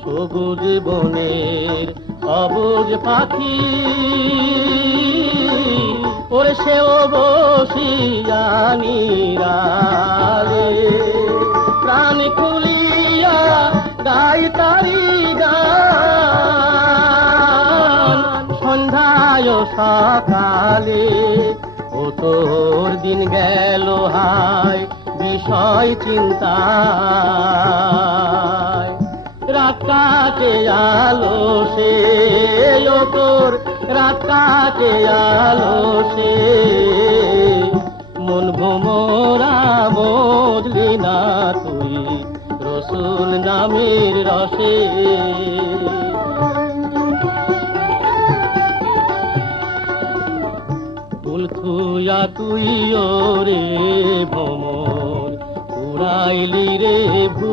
সবুজ বনের অবুজ পাখি ওরে সেও বসিয়া নিরালে প্রাণ খুলিয়া গাই তারি গান সন্ধ্যায় সকালে ও তোর দিন গেল হায় বিষয় চিন্তায় রাত কাটে আলো সে ও তোর রাত কাটে আলো সে মন ভোমরা বুঝলি না তুই রসুল নামের রসে ফুল থুয়া তুই রে ভ্রমর উড়াইলি রে ভূ